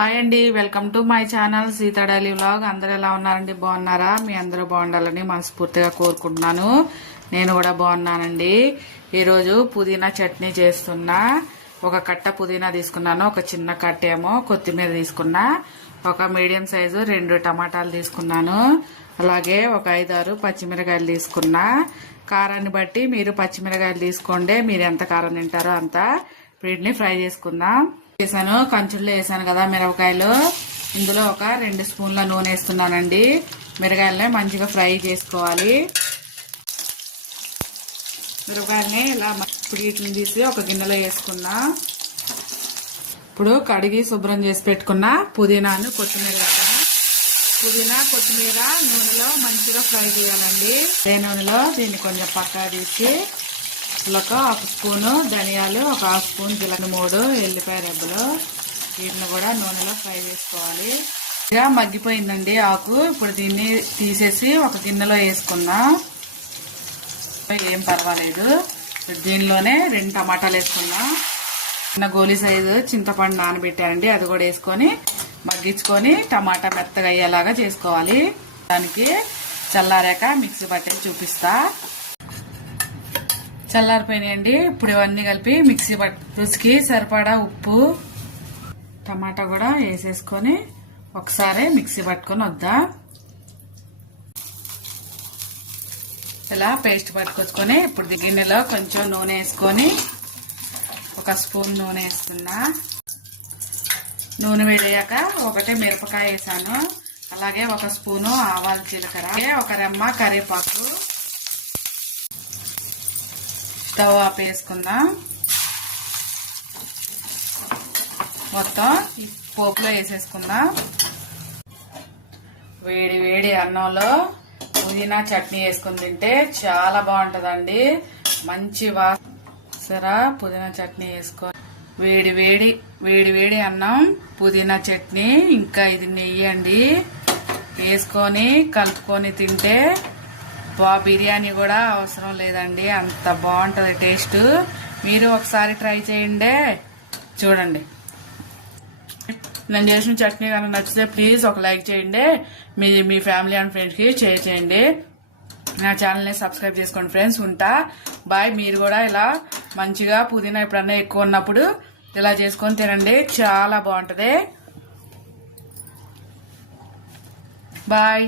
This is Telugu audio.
హాయ్ అండి, welcome to my channel Sita daily vlog. అందరు ఎలా ఉన్నారండి? బాగున్నారా? మీ అందరూ బాగుండాలని మనస్ఫూర్తిగా కోరుకుంటున్నాను. నేను కూడా బాగున్నానండి. ఈరోజు పుదీనా చట్నీ చేస్తున్నా. ఒక కట్ట పుదీనా తీసుకున్నాను, ఒక చిన్న కట్ట ఏమో కొత్తిమీర తీసుకున్నా, ఒక మీడియం సైజు 2 టమాటాలు తీసుకున్నాను, అలాగే ఒక 5-6 పచ్చిమిరకాయలు తీసుకున్నా. కారాన్ని బట్టి మీరు పచ్చిమిరకాయలు తీసుకోండి, మీరు ఎంత కారం తింటారో అంత. వీటిని ఫ్రై చేసుకుందాం. వేసాను, కంచుల్లో వేసాను కదా మిరపకాయలు. ఇందులో ఒక 2 స్పూన్ల నూనె వేస్తున్నానండి. మిరపకాయలని మంచిగా ఫ్రై చేసుకోవాలి. మిరపకాయలని ఇలా వీటిని తీసి ఒక గిన్నెలో వేసుకున్నా. ఇప్పుడు కడిగి శుభ్రం చేసి పెట్టుకున్న పుదీనాను కొత్తిమీర పుదీనా కొత్తిమీర నూనెలో మంచిగా ఫ్రై చేయాలండి. అదే నూనెలో దీన్ని కొంచెం పక్కా తీసి ఒక 1 స్పూను ధనియాలు, ఒక 1/2 స్పూన్ జీలకర్ర, 3 ఎల్లిపాయ రెబ్బలు, వీటిని కూడా నూనెలో ఫ్రై చేసుకోవాలి. ఇక మగ్గిపోయిందండి ఆకు. ఇప్పుడు దీన్ని తీసేసి ఒక గిన్నెలో వేసుకుందాం. ఏం పర్వాలేదు. దీనిలోనే 2 టమాటాలు వేసుకుందాం. చిన్న గోలీ సైజు చింతపండు నానబెట్టానండి, అది కూడా వేసుకొని మగ్గించుకొని టమాటా మెత్తగా అయ్యేలాగా చేసుకోవాలి. దానికి చల్లారాక మిక్సీ పట్టి చూపిస్తా. చల్లారిపోయినాయండి. ఇప్పుడు ఇవన్నీ కలిపి మిక్సీ రుచికి సరిపడా ఉప్పు, టమాటా కూడా వేసేసుకొని ఒకసారి మిక్సీ పట్టుకొని వద్దా. ఇలా పేస్ట్ పట్టుకొచ్చుకొని ఇప్పుడు గిన్నెలో కొంచెం నూనె వేసుకొని 1 స్పూన్ నూనె వేస్తున్నా. నూనె వేడయ్యాక 1 మిరపకాయ వేసాను, అలాగే 1 స్పూను ఆవాల జీలకర్ర, 1 రెమ్మ కరివేపాకు. స్టవ్ ఆఫ్ వేసుకుందాం. మొత్తం ఈ పోపులో వేసేసుకుందాం. వేడి వేడి అన్నంలో పుదీనా చట్నీ వేసుకుని తింటే చాలా బాగుంటదండి. మంచి వాసన. పుదీనా చట్నీ వేసుకో. వేడి వేడి అన్నం, పుదీనా చట్నీ, ఇంకా ఇది నెయ్యి అండి, వేసుకొని కలుపుకొని తింటే బిర్యానీ కూడా అవసరం లేదండి, అంత బాగుంటది టేస్ట్. మీరు ఒకసారి ట్రై చేయండి, చూడండి. నేను చేసిన చట్నీ కనుక నచ్చితే ప్లీజ్ ఒక లైక్ చేయండి. మీ ఫ్యామిలీ అండ్ ఫ్రెండ్స్ కి షేర్ చేయండి. నా ఛానల్ని సబ్స్క్రైబ్ చేసుకోండి ఫ్రెండ్స్. ఉంటా బాయ్. మీరు కూడా ఇలా మంచిగా పుదీనా ఎప్పుడన్నా ఎక్కువ ఉన్నప్పుడు ఇలా చేసుకొని తినండి, చాలా బాగుంటది. బాయ్.